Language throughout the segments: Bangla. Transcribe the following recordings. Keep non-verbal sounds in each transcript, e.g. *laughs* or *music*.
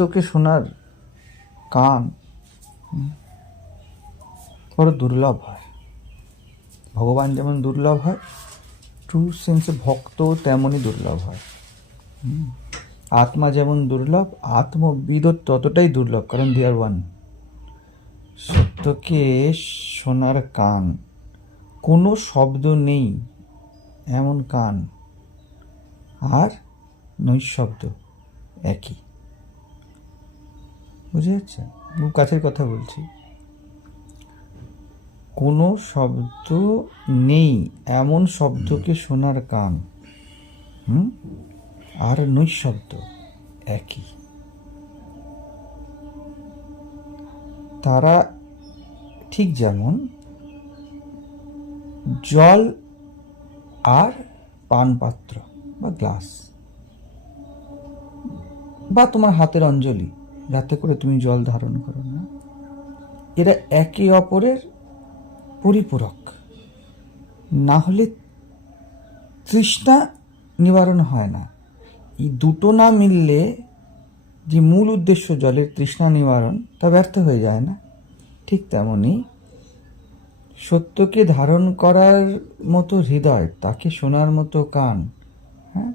সত্যকে শোনার কান বড় দুর্লভ হয়। ভগবান যেমন দুর্লভ হয় ট্রু সেন্সে ভক্ত তেমনই দুর্লভ হয়। আত্মা যেমন দুর্লভ, আত্মবিদও ততটাই দুর্লভ, কারণ দে আর ওয়ান সত্যকে শোনার কান, কোনো শব্দ নেই, এমন কান, আর নৈশব্দ একই। বুঝে যাচ্ছে? খুব কাছের কথা বলছি। কোনো শব্দ নেই, এমন শব্দকে শোনার কান, হুম? আর নৈশব্দ একই। তারা ঠিক যেমন জল আর পানপাত্র বা গ্লাস বা তোমার হাতের অঞ্জলি। যাতে করে তুমি জল ধারণ করো না। এরা একে অপরের পরিপূরক। না হলে তৃষ্ণা নিবারণ হয় না। এই দুটো না মিললে যে মূল উদ্দেশ্য জলের তৃষ্ণা নিবারণ, তা ব্যর্থ হয়ে যায় না। ঠিক তেমনি সত্যকে ধারণ করার মতো হৃদয়, তাকে শোনার মতো কান হ্যাঁ?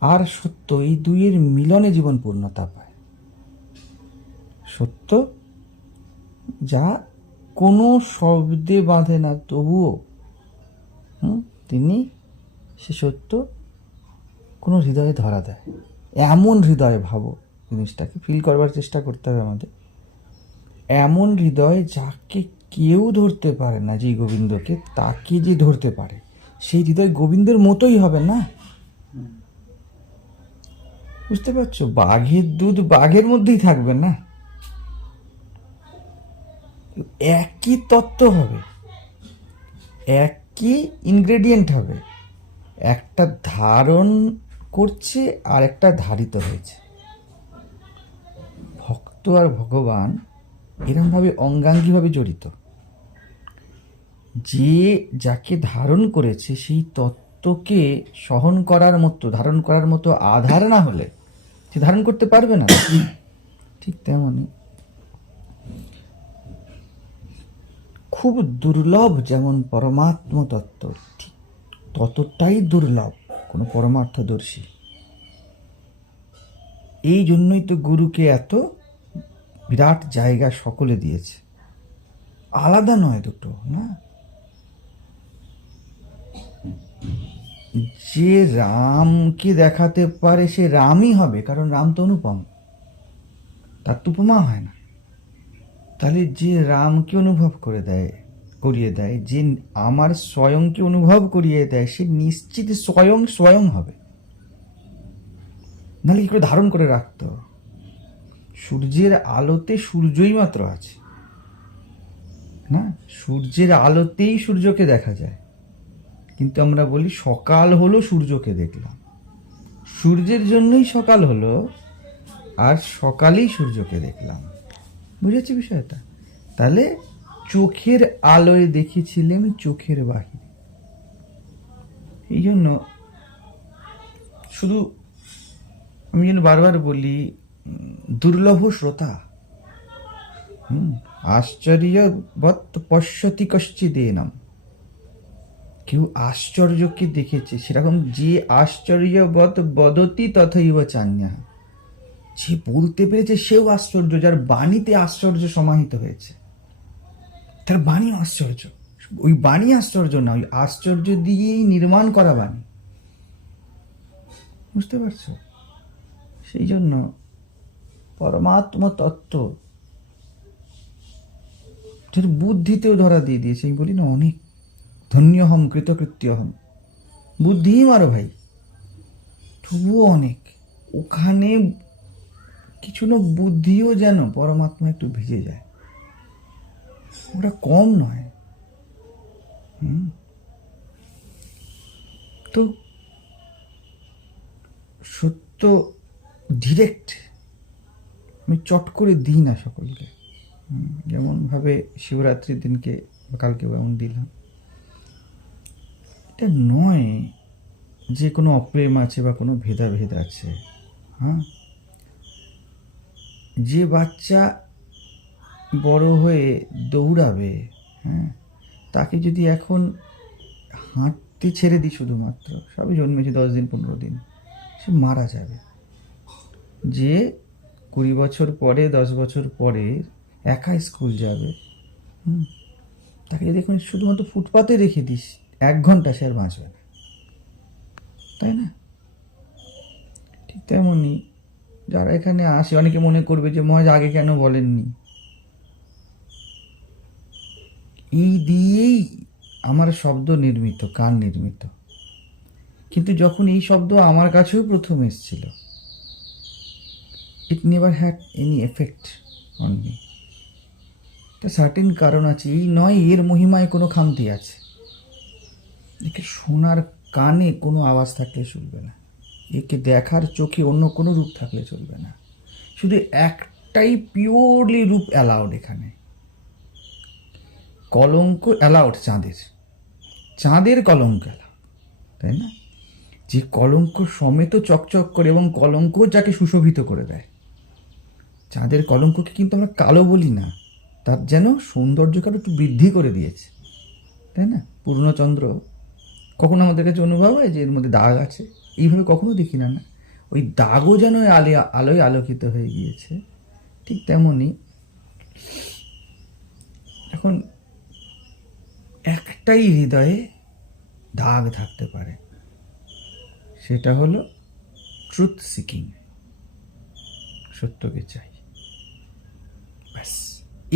আর সত্য এই দুইয়ের মিলনে জীবন পূর্ণতা পায়। সত্য যা কোনো শব্দে বাঁধে না। তবুও হুম, তিনি সে সত্য কোনো হৃদয়ে ধরা দেয়। এমন হৃদয় ভাবো জিনিসটাকে ফিল করবার চেষ্টা করতে হবে আমাদের। এমন হৃদয় যাকে কেউ ধরতে পারে না যে গোবিন্দকে তাকে যে ধরতে পারে সেই হৃদয় গোবিন্দের মতোই হবে না? বুঝতে পারছ? বাঘের দুধ বাঘের মধ্যেই থাকবে না? একই তত্ত্ব হবে। একই ইনগ্রেডিয়েন্ট হবে। একটা ধারণ করছে আর একটা ধারিত হয়েছে। ভক্ত আর ভগবান এরমভাবে অঙ্গাঙ্গিভাবে জড়িত। যে যাকে ধারণ করেছে সেই তত্ত্বকে সহন করার মতো, ধারণ করার মতো আধার না হলে সে ধারণ করতে পারবে না। ঠিক তেমনই। খুব দুর্লভ যেমন পরমাত্ম তত্ত্ব, ঠিক ততটাই দুর্লভ, কোনো পরমার্থদর্শী। এই জন্যই তো গুরুকে এত বিরাট জায়গা সকলে দিয়েছে। আলাদা নয় দুটো, না? যে রামকে দেখাতে পারে সে রামই হবে, কারণ রাম তো অনুপম। তার তো উপমা হয় না। তাহলে যে রামকে অনুভব করে দেয়, করিয়ে দেয়, যে আমার স্বয়ংকে অনুভব করিয়ে দেয়, সে নিশ্চিত স্বয়ং স্বয়ং হবে। নাহলে কি করে ধারণ করে রাখতো? সূর্যের আলোতে সূর্যই মাত্র আছে। না, সূর্যের আলোতেই সূর্যকে দেখা যায়। কিন্তু আমরা বলি সকাল হলো সূর্যকে দেখলাম। সূর্যের জন্যই সকাল হলো, আর সকালেই সূর্যকে দেখলাম। বুঝেছি বিষয়টা? তাহলে চোখের আলোয় দেখেছিলেন চোখের বাহিরে। এই জন্য শুধু আমি যেন বারবার বলি, দুর্লভ শ্রোতা, হুম, আশ্চর্যবৎ পশ্যতি কশ্চিদেনম কেউ আশ্চর্যকে দেখেছে, সেরকম যে আশ্চর্যবৎ বদতি তথৈব চান্যা। যে বলতে পেরেছে সেও আশ্চর্য, যার বাণীতে আশ্চর্য সমাহিত হয়েছে। তার বাণী আশ্চর্য। ওই বাণী আশ্চর্য না, ওই আশ্চর্য দিয়েই নির্মাণ করা বাণী। বুঝতে পারছ? সেই জন্য পরমাত্ম তত্ত্ব যার বুদ্ধিতেও ধরা দিয়ে দিয়েছে। আমি বলি, না, অনেক। ধন্য হম কৃতকৃত্য হম বুদ্ধিই মারো ভাই। তবুও অনেক। ওখানে কিছু না বুদ্ধিও যেন পরমাত্মা একটু ভিজে যায়। ওটা কম নয়। হুম। তো সত্য ডিরেক্ট আমি চট করে দিই না সকলকে। যেমনভাবে শিবরাত্রির দিনকে কালকে এমন দিলাম। এটা নয় যে কোনো অপ্রেম আছে বা কোনো ভেদাভেদ আছে। হ্যাঁ? যে বাচ্চা বড় হয়ে দৌড়াবে হ্যাঁ তাকে যদি এখন হাঁটতে ছেড়ে দিই শুধুমাত্র, সবই জন্মেছে দশ দিন, পনেরো দিন, সে মারা যাবে। যে কুড়ি বছর পরে, দশ বছর পরে একা স্কুল যাবে, হুম, তাকে যদি এখন শুধুমাত্র ফুটপাতে রেখে দিস, এক ঘণ্টা সে আর বাঁচবে না। তাই না? ঠিক তেমনই যারা এখানে আসে, অনেকে মনে করবে যে মহাজ আগে কেন বলেননি? এই দিয়েই আমার শব্দ নির্মিত কান নির্মিত? কিন্তু যখন এই শব্দ আমার কাছেও প্রথম এসেছিল it never had any effect on me একটা সার্টেন কারণ আছে, এই নয়, এর মহিমায় কোনো খামতি আছে। শোনার কানে কোনো আওয়াজ থাকলে শুনবে না। একে দেখার চোখে অন্য কোনো রূপ থাকলে চলবে না। শুধু একটাই পিওরলি রূপ অ্যালাউড এখানে। কলঙ্ক অ্যালাউড চাঁদের। চাঁদের কলঙ্ক অ্যালাউড তাই না? যে কলঙ্ক সমেত চকচক করে এবং কলঙ্ক যাকে সুশোভিত করে দেয়। চাঁদের কলঙ্ককে কিন্তু আমরা কালো বলি না, তার যেন সৌন্দর্যকে একটু বৃদ্ধি করে দিয়েছে, তাই না? পূর্ণচন্দ্র কখনো আমাদের কাছে অনুভব হয় যে এর মধ্যে দাগ আছে? এইভাবে কখনো দেখি না না ওই দাগও যেন আলে আলোয় আলোকিত হয়ে গিয়েছে। ঠিক তেমনই এখন একটাই হৃদয়ে দাগ থাকতে পারে। সেটা হলো ট্রুথ সিকিং সত্যকে চাই। ব্যাস,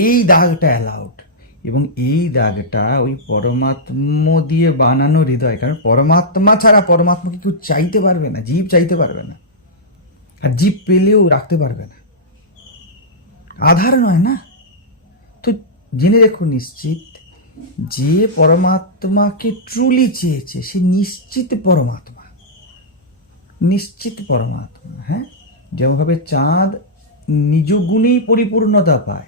এই দাগটা অ্যালাউড এবং এই দাগটা ওই পরমাত্ম দিয়ে বানানো হৃদয়, কারণ পরমাত্মা ছাড়া পরমাত্মাকে কেউ চাইতে পারবে না, জীব চাইতে পারবে না। আর জীব পেলেও রাখতে পারবে না। আধার নয় না? তো জেনে রেখো নিশ্চিত, যে পরমাত্মাকে ট্রুলি চেয়েছে, সে নিশ্চিত পরমাত্মা। নিশ্চিত পরমাত্মা হ্যাঁ? যেমনভাবে চাঁদ নিজ গুণেই পরিপূর্ণতা পায়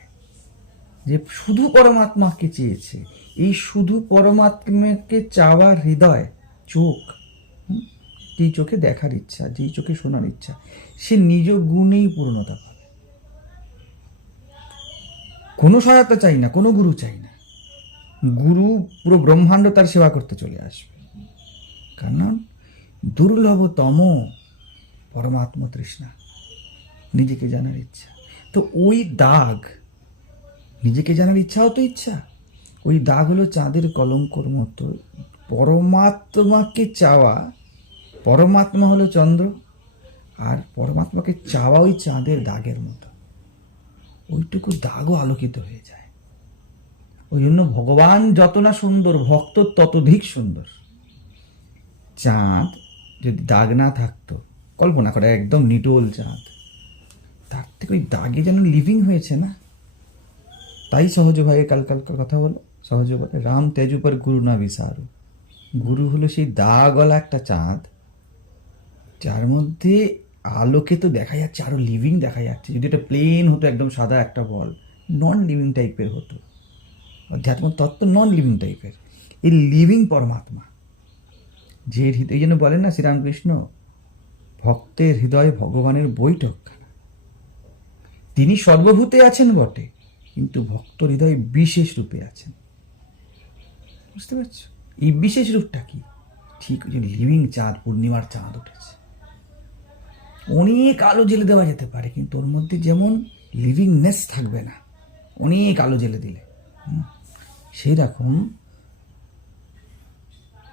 যে শুধু পরমাত্মাকে চেয়েছে। এই শুধু পরমাত্মাকে চাওয়ার হৃদয়, চোখ যেই চোখে দেখার ইচ্ছা, যেই চোখে শোনার ইচ্ছা, সে নিজ গুণেই পূর্ণতা পাবে। কোনো সহায়তা চাই না, কোনো গুরু চাই না। গুরু পুরো ব্রহ্মাণ্ড তার সেবা করতে চলে আসবে। কারণ দুর্লভতম পরমাত্ম তৃষ্ণা নিজেকে জানার ইচ্ছা। তো ওই দাগ নিজেকে জানার ইচ্ছাও তো ইচ্ছা। ওই দাগ হলো চাঁদের কলঙ্কর মতো। পরমাত্মাকে চাওয়া, পরমাত্মা হলো চন্দ্র, আর পরমাত্মাকে চাওয়া ওই চাঁদের দাগের মতো। ওইটুকু দাগও আলোকিত হয়ে যায়। ওই জন্য ভগবান যত না সুন্দর, ভক্ত ততোধিক সুন্দর। চাঁদ যদি দাগ না থাকতো, কল্পনা করে একদম নিটোল চাঁদ, তার থেকে ওই দাগে যেন লিভিং হয়েছে না? তাই সহজ ভাই কাল কালকার কথা বলো। সহজ বলে রাম তেজ উপর গুরু না বিসারু। গুরু হলো সেই দাগওয়ালা একটা চাঁদ, যার মধ্যে আলোকে তো দেখা যাচ্ছে, আরও লিভিং দেখা যাচ্ছে। যদি এটা প্লেন হতো, একদম সাদা একটা বল নন লিভিং টাইপের হতো। অধ্যাত্ম তত্ত্ব নন লিভিং টাইপের এই লিভিং পরমাত্মা, যে হৃদয় জন্য বলেন না শ্রীরামকৃষ্ণ, ভক্তের হৃদয়ে ভগবানের বৈঠকখানা। তিনি সর্বভূতে আছেন বটে। কিন্তু ভক্ত হৃদয়ে বিশেষ রূপে আছেন বুঝতে পারছ? এই বিশেষ রূপটা কি? ঠিক ওই যে লিভিং চাঁদ, পূর্ণিমার চাঁদ উঠেছে। অনেক আলো জেলে দেওয়া যেতে পারে, কিন্তু ওর মধ্যে যেমন লিভিংনেস থাকবে না, অনেক আলো জেলে দিলে। সেই রকম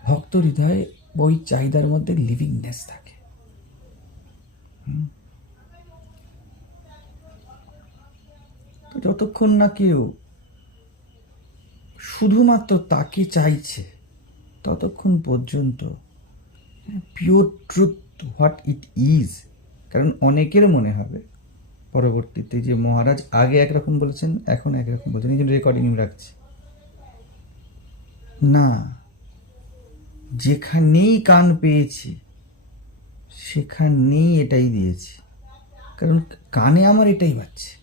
ভক্ত হৃদয়ে ওই চাহিদার মধ্যে লিভিংনেস থাকে। হুম। তো যতক্ষণ না কেউ শুধুমাত্র তাকে চাইছে, ততক্ষণ পর্যন্ত pure truth what it is কারণ অনেকের মনে হবে পরবর্তীতে যে মহারাজ আগে একরকম বলেছেন, এখন একরকম বলছেন, এই জন্য রেকর্ডিং রাখছি। না, যেখানেই কান পেয়েছি, সেখানেই এটাই দিয়েছি। কারণ কানে আমার এটাই বাজছে।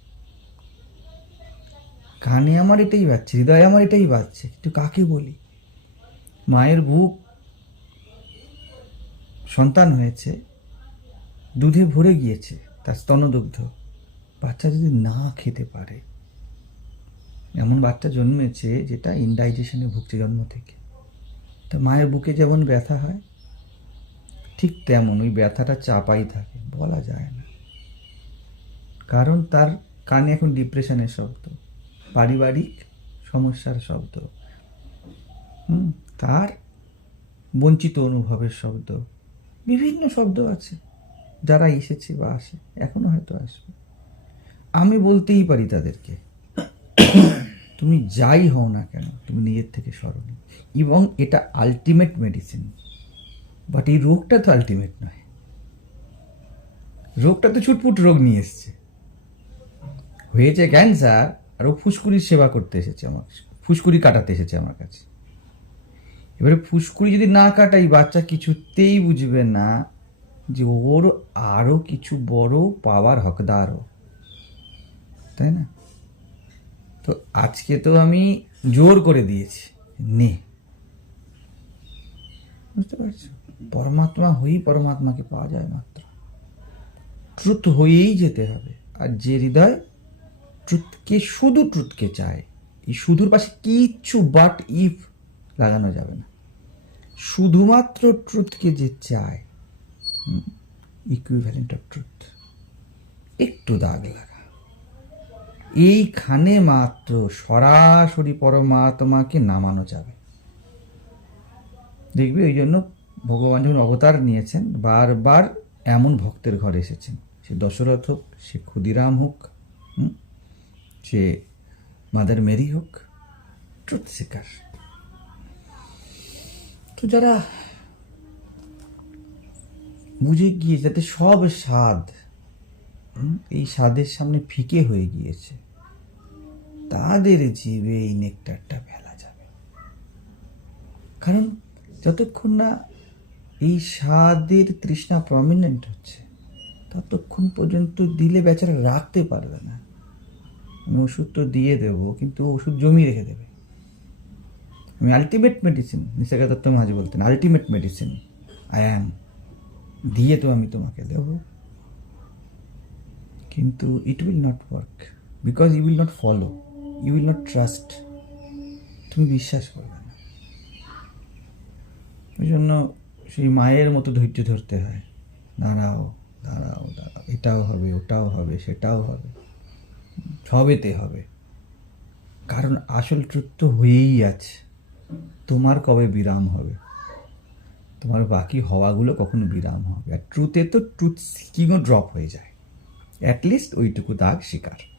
কানে আমার এটাই বাজছে, হৃদয়ে আমার এটাই বাজছে, কিন্তু কাকে বলি? মায়ের বুক সন্তান হয়েছে, দুধে ভরে গিয়েছে, তার স্তনদুগ্ধ। বাচ্চা যদি না খেতে পারে, এমন বাচ্চা জন্মেছে যেটা ইনডাইজেশনে ভুগছে জন্ম থেকে। তো মায়ের বুকে যেমন ব্যথা হয়, ঠিক তেমন ওই ব্যথাটা চাপাই থাকে, বলা যায় না। কারণ তার কানে এখন ডিপ্রেশনের শব্দ। পারিবারিক সমস্যার শব্দ। তার বঞ্চিত অনুভবের শব্দ। বিভিন্ন শব্দ আছে। যারা এসেছে বা আসে, এখনও হয়তো আসবে। আমি বলতেই পারি তাদেরকে, তুমি যাই হও না কেন, তুমি নিজের থেকে সরো এবং এটা আলটিমেট মেডিসিন বাট এই রোগটা তো আলটিমেট নয়। রোগটা তো ছুটপুট রোগ নিয়ে এসছে। হয়েছে ক্যান্সার আর ও ফুসকুড়ির সেবা করতে এসেছে আমার। ফুসকুড়ি কাটাতে এসেছে আমার কাছে। এবারে ফুসকুড়ি যদি না কাটাই, বাচ্চা কিছুতেই বুঝবে না যে ওর আরও কিছু বড় পাওয়ার হকদারও তাই না? তো আজকে তো আমি জোর করে দিয়েছি। নে। বুঝতে পারছ? পরমাত্মা হয়েই পরমাত্মাকে পাওয়া যায় মাত্র। ট্রুথ হয়েই যেতে হবে। আর যে হৃদয় ট্রুথকে, শুধু ট্রুথকে চায়। এই শুধুর পাশে কিচ্ছু বাট ইফ লাগানো যাবে না। শুধুমাত্র ট্রুথকে যে চায় ইকুইভ্যালেন্ট অফ ট্রুথ একটু দাগ লাগা। এইখানে মাত্র সরাসরি পরমাত্মাকে নামানো যাবে। দেখবি ওই জন্য ভগবান যখন অবতার নিয়েছেন, বারবার এমন ভক্তের ঘরে এসেছেন। সে দশরথ হোক, সে ক্ষুদিরাম হোক সে মাদার মেরি হোক, ট্রুথ শিকার তো যারা বুঝে গিয়ে যাতে সব স্বাদ এই স্বাদের সামনে ফিকে হয়ে গিয়েছে, তাদের জীবে এই নেকটারটা ফেলা যাবে। কারণ যতক্ষণ না এই স্বাদের তৃষ্ণা প্রমিনেন্ট হচ্ছে, ততক্ষণ পর্যন্ত দিলে বেচারা রাখতে পারবে না। আমি ওষুধ তো দিয়ে দেবো, কিন্তু ওষুধ জমিয়ে রেখে দেবে। আমি আলটিমেট মেডিসিন নিশাকা দত্ত মাঝে বলতেন আলটিমেট মেডিসিন আই অ্যাম দিয়ে তো আমি তোমাকে দেব। কিন্তু it will not work because you will not follow you will not trust তুমি বিশ্বাস করবে না। ওই জন্য সেই মায়ের মতো ধৈর্য ধরতে হয়, দাঁড়াও দাঁড়াও দাঁড়াও, এটাও হবে, ওটাও হবে, সেটাও হবে। সবেতে হবে। কারণ আসল ট্রুথ তো হয়েই আছে। তোমার কবে বিরাম হবে? তোমার বাকি হওয়াগুলো কখনো বিরাম হবে। আর ট্রুথে তো ট্রুথ সিকিংও ড্রপ হয়ে যায়। অ্যাটলিস্ট ওইটুকু দাগ শিকার।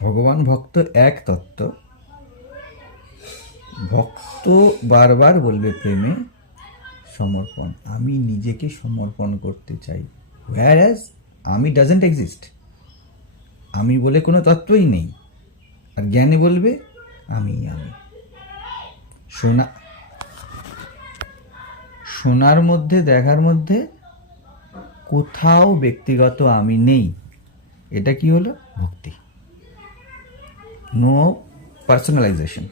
ভগবান ভক্ত এক তত্ত্ব। ভক্ত বারবার বলবে প্রেমে সমর্পণ। আমি নিজেকে সমর্পণ করতে চাই। হোয়ার অ্যাজ আমি ডাজেন্ট এক্সিস্ট আমি বলে কোনো তত্ত্বই নেই। আর জ্ঞানে বলবে, আমি আমি। সোনা, সোনার মধ্যে, দেখার মধ্যে কোথাও ব্যক্তিগত আমি নেই। এটা কি হলো? ভক্তি। নো পার্সোনালাইজেশন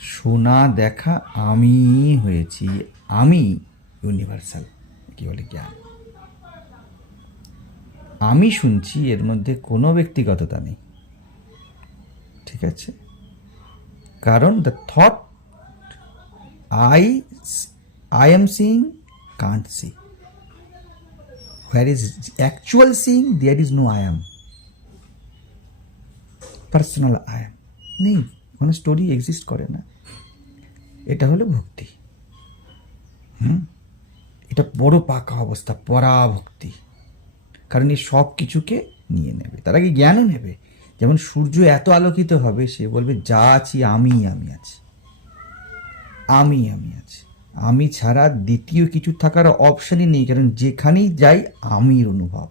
সোনা, দেখা, আমি হয়েছি, আমি ইউনিভার্সাল কি বলে জ্ঞান? আমি শুনছি এর মধ্যে কোনো ব্যক্তিগততা নেই। ঠিক আছে? কারণ the thought I I am sing can't see where is actual sing there is no I am personal I am নেই, কোনো স্টোরি এক্সিস্ট করে না। এটা হলো ভক্তি। হুম? এটা বড় পাকা অবস্থা, পরাভক্তি। কারণ এই সব কিছুকে নিয়ে নেবে। তার আগে জ্ঞানও নেবে। যেমন সূর্য এত আলোকিত হবে, সে বলবে, যা আছি আমি আমি আছি। আমি আমি আছি। আমি ছাড়া দ্বিতীয় কিছু থাকার অপশানই নেই, কারণ যেখানেই যাই আমির অনুভব।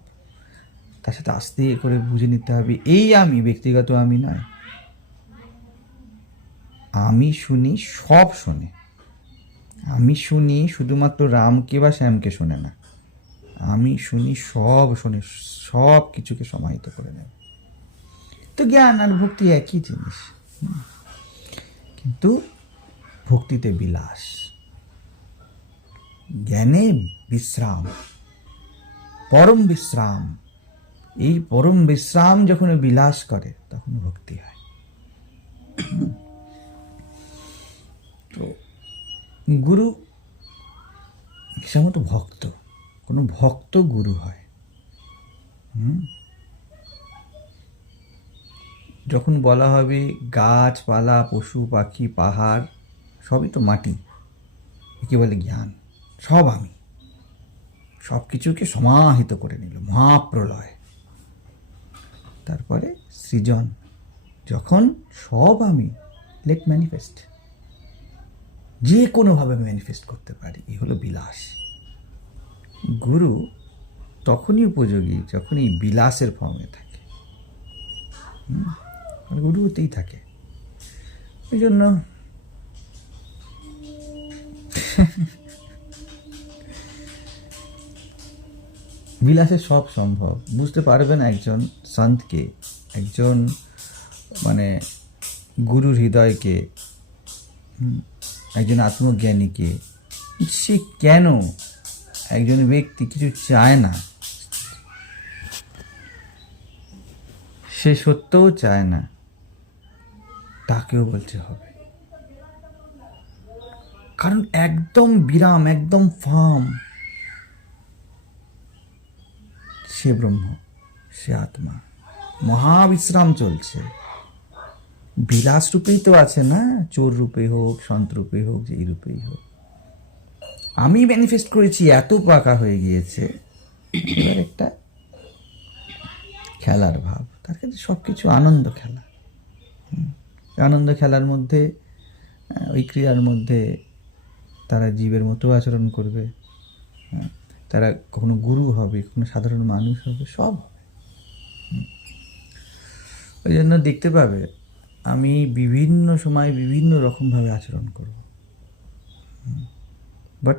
তার সাথে আস্তে করে বুঝে নিতে হবে, এই আমি, ব্যক্তিগত আমি নয়। আমি শুনি, সব শোনে। আমি শুনি, শুধুমাত্র রামকে বা শ্যামকে শোনে না। আমি শুনি সব, শোনে সব কিছুকে সমাহিত করে নেবে। তো জ্ঞান আর ভক্তি একই জিনিস। কিন্তু ভক্তিতে বিলাস। জ্ঞানে বিশ্রাম, পরম বিশ্রাম। এই পরম বিশ্রাম যখন বিলাস করে, তখন ভক্তি হয়। তো গুরু হিসামতো ভক্ত। কোনো ভক্ত গুরু হয়? যখন বলা হবে গাছপালা, পশু, পাখি, পাহাড়, সবই তো মাটি। একে বলে জ্ঞান। সব আমি। সব কিছুকে সমাহিত করে নিল, মহাপ্রলয়। তারপরে সৃজন, যখন সব আমি লেট ম্যানিফেস্ট যে কোনোভাবে ম্যানিফেস্ট করতে পারি, এই হলো বিলাস। গুরু তখনই উপযোগী যখন এই বিলাসের ফর্মে থাকে? আর গুরুতেই থাকে। ওই জন্য *laughs* বিলাসে সব সম্ভব। বুঝতে পারবেন একজন সন্তকে, একজন মানে গুরুর হৃদয়কে একজন আত্মজ্ঞানীকে, সে কেন একজন ব্যক্তি কিছু চায় না, সে সত্যও চায় না, তাকেও বলতে হবে। কারণ একদম বিরাম, একদম ফার্ম সে ব্রহ্ম, সে আত্মা। মহাবিশ্রাম চলছে। বিলাস রূপেই তো আছে না চোর রূপে হোক সন্ত রূপে হোক, যেই রূপেই হোক। আমি ম্যানিফেস্ট করেছি, এত পাকা হয়ে গিয়েছে। এবার একটা খেলার ভাব। তার কাছে সব কিছু আনন্দ খেলা। আনন্দ খেলার মধ্যে ওই ক্রিয়ার মধ্যে তারা জীবের মতো আচরণ করবে। তারা কখনো গুরু হবে, কখনো সাধারণ মানুষ হবে, সব হবে। ওই জন্য দেখতে পাবে, আমি বিভিন্ন সময় বিভিন্ন রকমভাবে আচরণ করব। But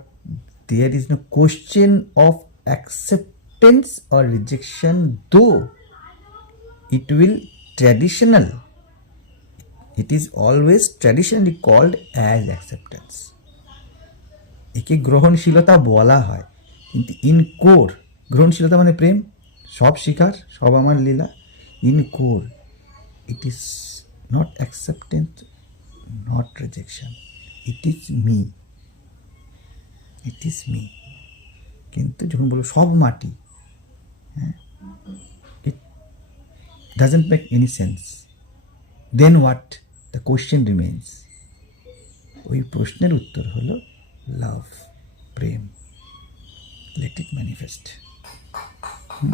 there is no question of acceptance or rejection though it will traditional. It is always traditionally called as acceptance. একে গ্রহণশীলতা বলা হয়। কিন্তু ইন কোর গ্রহণশীলতা মানে প্রেম? সব স্বীকার সব আমার লীলা। In core it is not acceptance not rejection it is me it is me কিন্তু যখন বলব সব মাটি হ্যাঁ it make any sense then what the question remains ওই প্রশ্নের উত্তর হলো লাভ প্রেম লেট ইট ম্যানিফেস্ট হুম।